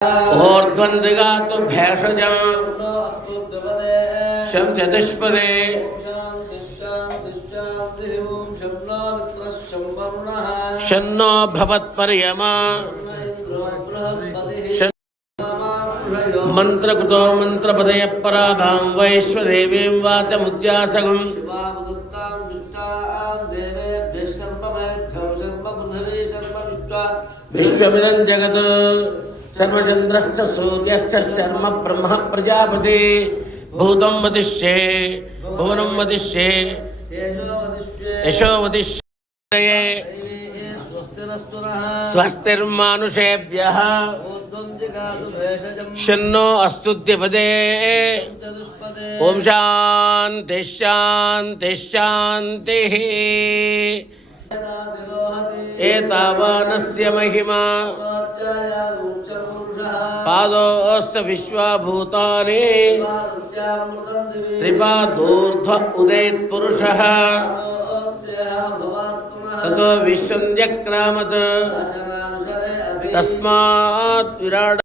ऊर्ध्वञ्जिगातु भेषजम् no अस्तुद्वपदे शं चतुष्पदे शान्ति ओम शम्नो मित्रः शन्नो भवत्पर्यमा। मन्त्रकृतो मन्त्रपदयः पराधां वैश्वदेवीं वाचमुद्यासगम्। विश्वमिदं जगत्। सर्वचन्द्रश्च सूर्यश्च शर्म ब्रह्म प्रजापति। भूतं वदिष्ये, भुवनं वदिष्ये, यशो वदिष्ये। स्वस्तिर्मानुषेभ्यः। शन्नो अस्तुद्यपदे ॐ शान्तिः शान्तिः शान्तिः। एतावानस्य महिमा। పాదోస్ విశ్వభూతాని త్రిపాదూర్ధ్వ ఉదయత్ పురుష తతో విశ్వం వ్యక్రామత్ తస్మాత్ విరాట్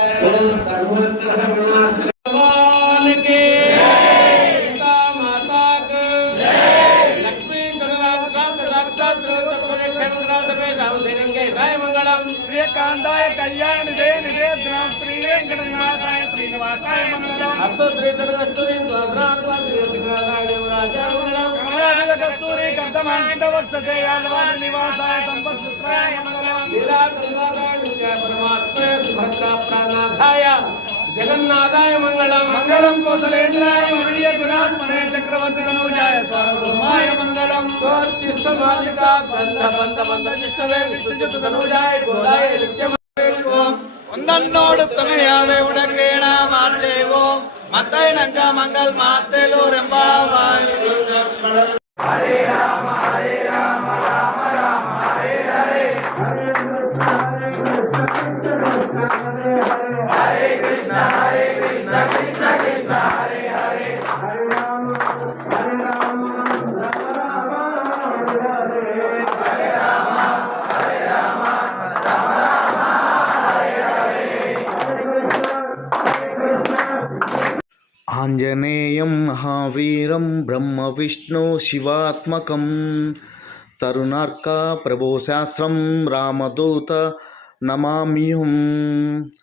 सर्वत्र विनाश श्रीकांताय कल्याण दे निवासाय श्रीनिवासाय मंगलम श्री तरगस्तुरी द्वाद्रात्वा कस्तूरी कर्दमान्वित वक्षसे यादवान निवासाय संपत सूत्राय लीला करुणादाय జగన్నాథాయ మంగళం. మంగళం కోసలేంద్రాయ మణీయగురాత్మనే చక్రవర్తి తనూజాయ స్వరూపాయ మంగళం. స్వర్తిష్టమాలిక బంధ బంధ బంధ చిష్టవే విష్ణుజత తనూజాయ గోదాయ నిత్యమేల్వం ഒന്നോട് തുണയാവേ ഉടക്കേണ മാറ്റേവോ മത്തൈനങ്ക Mangal മാത്തേലൂരമ്പാവായ Krishna, Hare Krishna, Krishna Krishna, Hare Hare. Hare Rama, Hare Rama, Rama Rama, Hare Hare. Hare Rama, Hare Rama, Rama Rama, Hare Hare. Hare Krishna, Hare Krishna. आञ्जनेयं महावीरं ब्रह्मविष्णो शिवात्मकं तरुणार्का प्रभोशास्त्रं रामदूत नमाम्यहम्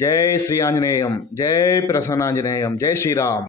జై శ్రీ ఆంజనేయం జై ప్రసన్నాంజనేయం జై శ్రీరామ్.